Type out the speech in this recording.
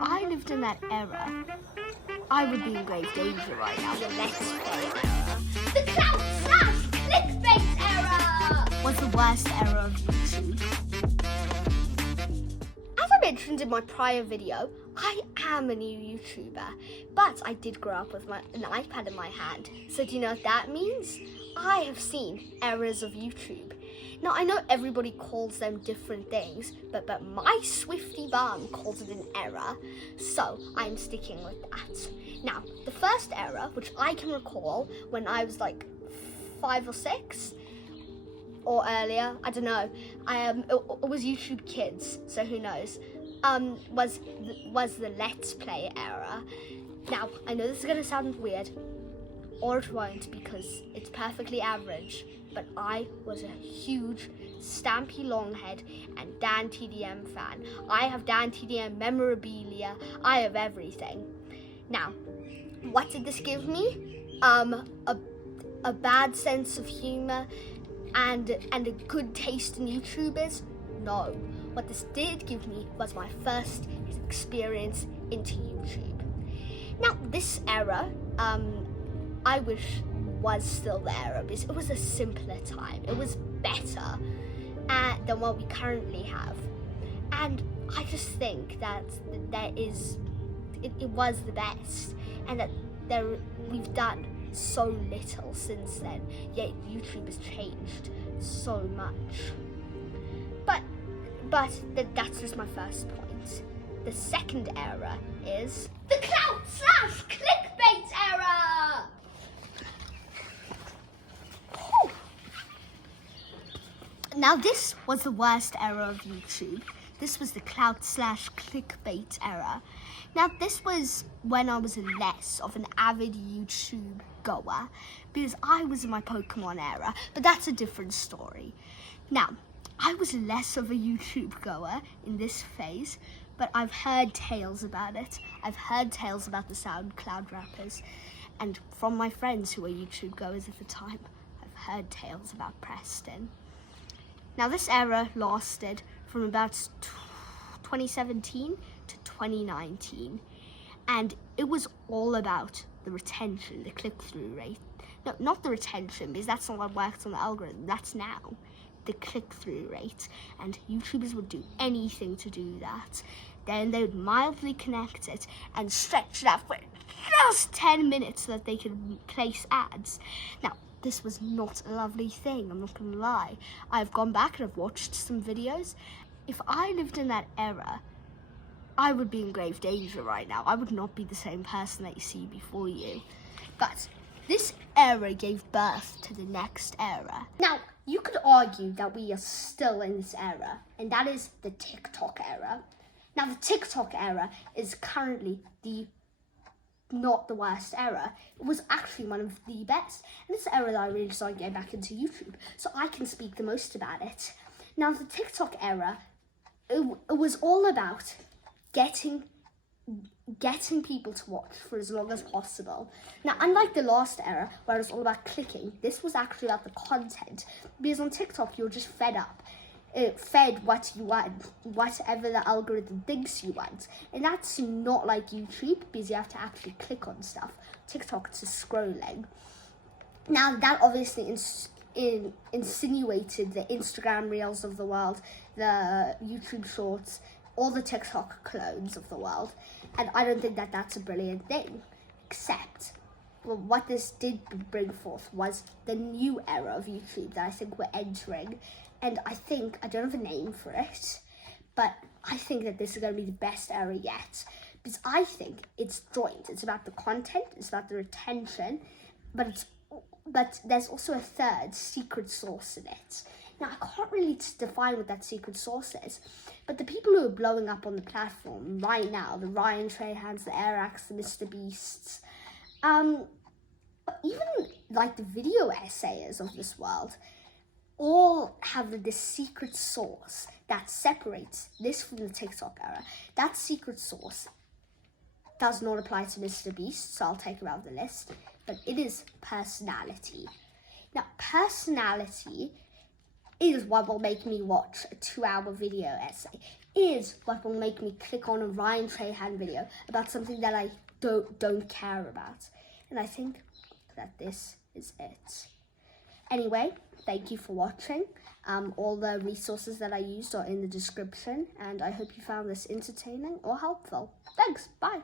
I lived in that era, I would be in grave danger right now. The Let's Play era. The clout slash clickbait era Was the worst era of YouTube. As I mentioned in my prior video, I am a new YouTuber, but I did grow up with an iPad in my hand. So do you know what that means? I have seen eras of YouTube. Now, I know everybody calls them different things, but my Swifty bum calls it an era, so I'm sticking with that. Now, the first era, which I can recall when I was like 5 or 6, or earlier, I don't know, it was YouTube Kids, so who knows, was the Let's Play era. Now, I know this is going to sound weird, or it won't because it's perfectly average, but I was a huge Stampy Longhead and Dan TDM fan. I have Dan TDM memorabilia, I have everything. Now, what did this give me? A bad sense of humor and a good taste in YouTubers? No. What this did give me was my first experience into YouTube. Now, this era, I wish was still the era because it was a simpler time. It was better than what we currently have. And I just think that it was the best, and that we've done so little since then, yet YouTube has changed so much. But that's just my first point. The second era is the clout slash clickbait era. Now, this was the worst era of YouTube. This was the clout slash clickbait era. Now, this was when I was less of an avid YouTube goer because I was in my Pokemon era, but that's a different story. Now, I was less of a YouTube goer in this phase, but I've heard tales about it. I've heard tales about the SoundCloud rappers, and from my friends who were YouTube goers at the time, I've heard tales about Preston. Now, this era lasted from about 2017 to 2019, and it was all about the retention, the click-through rate. No, not the retention, because that's not what works on the algorithm. That's now the click-through rate, and YouTubers would do anything to do that. Then they would mildly connect it and stretch it out for just 10 minutes so that they could place ads. Now, this was not a lovely thing, I'm not gonna lie. I've gone back and I've watched some videos. If I lived in that era, I would be in grave danger right now. I would not be the same person that you see before you. But this era gave birth to the next era. Now, you could argue that we are still in this era, and that is the TikTok era. Now, the TikTok era is currently not the worst era. It was actually one of the best. And it's the era that I really started getting back into YouTube, so I can speak the most about it. Now, the TikTok era, it was all about getting people to watch for as long as possible. Now, unlike the last era, where it was all about clicking, this was actually about the content. Because on TikTok, you're just fed up. Fed what you want, whatever the algorithm thinks you want. And that's not like YouTube, because you have to actually click on stuff. TikTok, it's just scrolling. Now, that obviously insinuated the Instagram Reels of the world, the YouTube Shorts, all the TikTok clones of the world. And I don't think that that's a brilliant thing. Except, well, what this did bring forth was the new era of YouTube that I think we're entering. And I don't have a name for it, but I think that this is going to be the best era yet. Because I think it's joint. It's about the content, it's about the retention, but there's also a third secret source in it. Now, I can't really define what that secret source is, but the people who are blowing up on the platform right now, the Ryan Trahans, the Airax, the Mr. Beasts, even like the video essayers of this world, all have this secret source that separates this from the TikTok era. That secret source does not apply to Mr. Beast, so I'll take him out of the list, but it is personality. Now, personality is what will make me watch a 2-hour video essay. is what will make me click on a Ryan Trahan video about something that I don't care about. And I think that this is it. Anyway, thank you for watching. All the resources that I used are in the description, and I hope you found this entertaining or helpful. Thanks, bye.